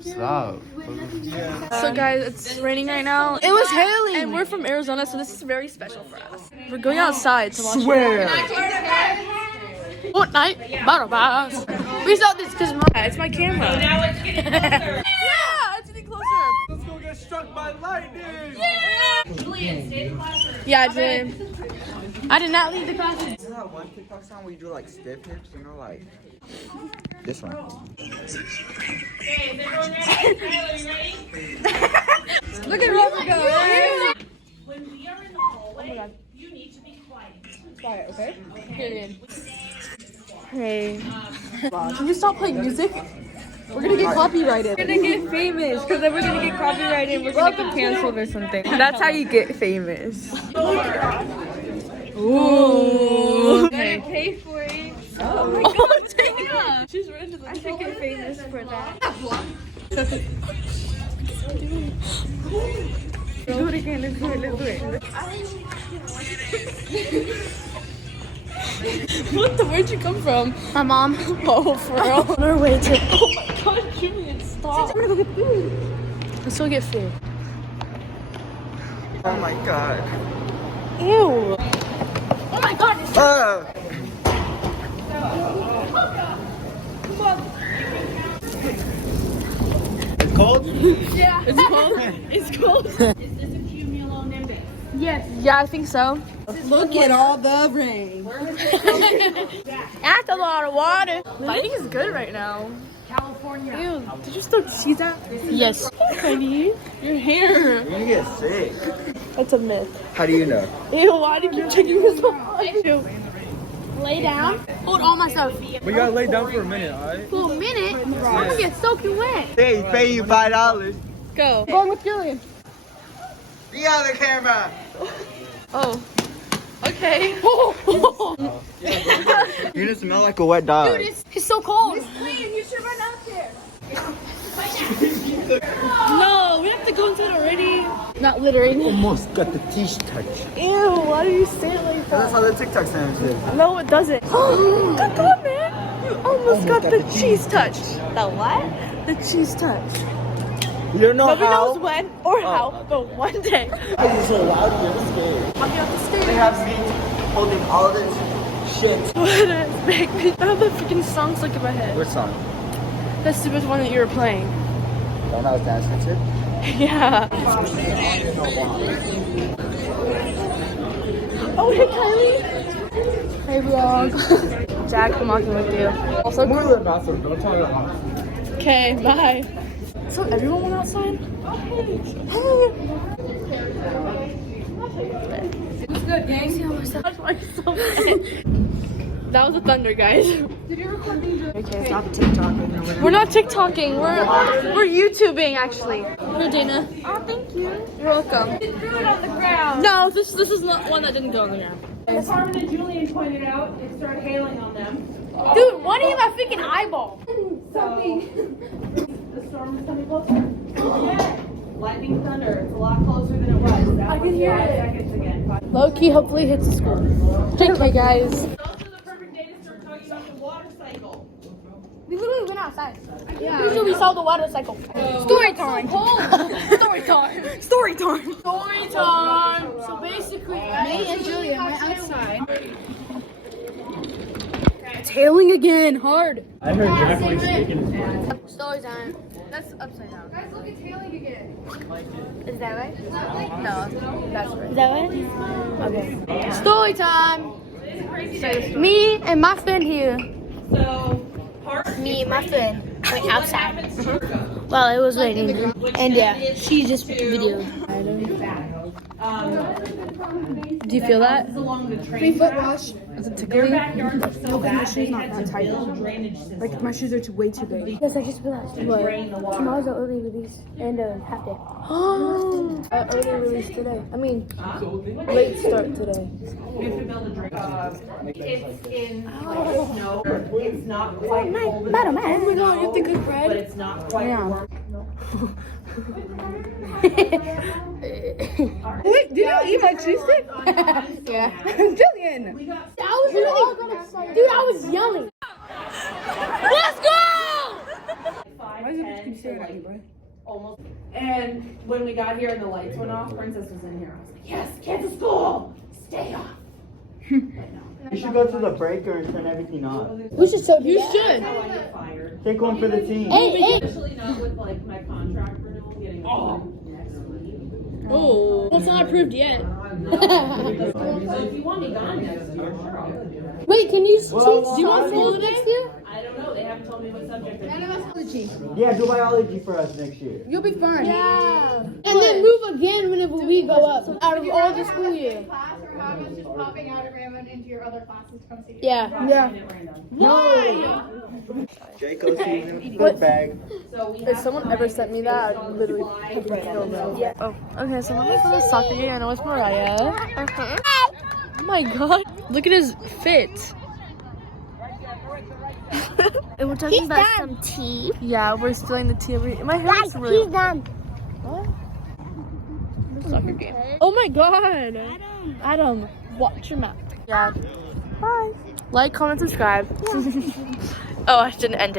Stop. So guys, it's raining right now. It was hailing. And we're from Arizona, so this is very special for us. We're going outside to watch Fortnite Battle Pass. We saw this because it's my camera. Now it's getting closer. Yeah, it's getting closer. Let's go get struck by lightning. Yeah. Julian, stay in the classroom. Yeah, Julian. I did not leave the classroom. Is that one TikTok sound where you do like stiff hips? You know, like this one. Okay, is everyone ready? Tyler, you ready? Look at Robert go. When we are in the hallway, you need to be quiet. Quiet, okay? Period. Hey. Can you stop playing music? We're gonna get copyrighted. We're gonna get famous because then we're gonna get copyrighted and we're gonna get canceled or something. That's how you get famous. Ooh. Okay. Pay for it. Oh my god, yeah. She's right into the I should get famous for that. Do it again. Let's do it. Let's do it. What the? Where'd you come from? My mom. Oh, for real? On our way to. Oh my god, Julian, stop. I'm gonna go get food. Let's go get food. Oh my god. Ew. Oh my god. It's cold? Yeah. It's cold. It's cold. Is this a cumulonimbus? Yes. Yeah, I think so. Look at all the rain. That's a lot of water. Lighting is good right now. California. Ew. Did you still see that? Yes. Honey, your hair. You're gonna get sick. That's a myth. How do you know? Ew, why do you keep checking this off? Lay down. Hold all my stuff. We gotta lay down for a minute, alright? For a minute? I'm gonna get soaking wet. Hey, pay you $5. Go. Going with Julian. Be on the camera. Oh. Okay. You're gonna smell like a wet dog. Dude, it's so cold. You should run out there. No, we have to go into it already. Not littering. Almost got the teeth touch. Ew, why do you say it like That's that? how the TikTok sandwich is. No, it doesn't. Good God, man. You almost got the cheese touch. The what? The cheese touch. You don't know Nobody how? knows when or how, but one day. Why are you so loud? You're scared. Walking up the stairs. They have me holding all this shit. What is make me? I have the freaking song stuck in my head. What song? The stupid one that you were playing. Don't know dance with it. Yeah. Oh, hey, Kylie. Hey, vlog. Jack, I'm walking with you. Also, Move to the bathroom. Don't tell your mom. okay, bye. So everyone went outside? What's good, gang? That was a thunder, guys. Did you record me? Okay, stop TikToking. We're not TikToking. We're YouTubing, actually. Here, Dana. Oh, thank you. You're welcome. You threw it on the ground. No, this is not one that didn't go on the ground. As Harmon and Julian pointed out, it started hailing on them. Dude, one hit my freaking eyeball. So, the storm is coming closer. Yeah. Lightning thunder. It's a lot closer than it was. That I was can hear 5 it. seconds again. Low-key, hopefully hits the school. Okay, guys. It's also the perfect day to start talking about the water cycle. We literally went outside. Yeah. Pretty sure we saw the water cycle. Story time. Story time. Story time. Story time. So basically, me and Julian went outside. It's hailing again, hard. I heard Jeffrey speaking his mind. Story time. That's upside down. Guys, look, it's hailing again. Is that right? No, that's right. Is that right? Okay. Story time. Me and my friend here. So, Me and my friend went outside. Well, it was raining. And yeah, she just videoed. Do you feel that? along the train 3 foot wash. Is it their tickling? backyards are so bad, my shoes they not had that to tight. build drainage systems. Like, my shoes are way too big. Yes, I just realized. drain the water. Tomorrow's our early release and half day. Oh, early release today. I mean, late start today. We have to build a drainage system. It's in snow. It's not quite cold enough, Oh my god, you have to cook but bread? it's not quite Yeah. warm. Wait, did you eat my cheese stick? Yeah. Julian! I was really, dude, I was yelling. Let's go! Five Why is it keep staring at you, bro? Almost. And when we got here and the lights went off, Princess was in here. I was like, yes, kids at school, stay off. You should go to the breaker and turn everything off. We should so do You that. should. That's how I get fired. Take one for the team. Hey. Especially not with like my contract renewal getting next week. Oh. It's not approved yet. So if you want me gone next year, sure, I'll do that. Wait, can you teach? Well, Do you want full next year? I don't know. They haven't told me what subject they're teaching. Yeah, do biology for us next year. You'll be fine. Yeah. And then move again whenever we go up out of all the school year. Class or have us just popping out of Raymond into your other classes to come see you. Yeah. Yeah. Jacob, book bag. So we If have someone ever sent me that, I'd literally kill them. Yeah. Oh, okay, so when we go to the soccer game, I know it's Mariah. Oh my god. Look at his fit. And we're talking about some tea. Yeah, we're spilling the tea. My hair is really... He's done. What? Soccer game. Oh my god. Adam, watch your mouth. Yeah. Bye. Like, comment, subscribe. Oh, I shouldn't end it.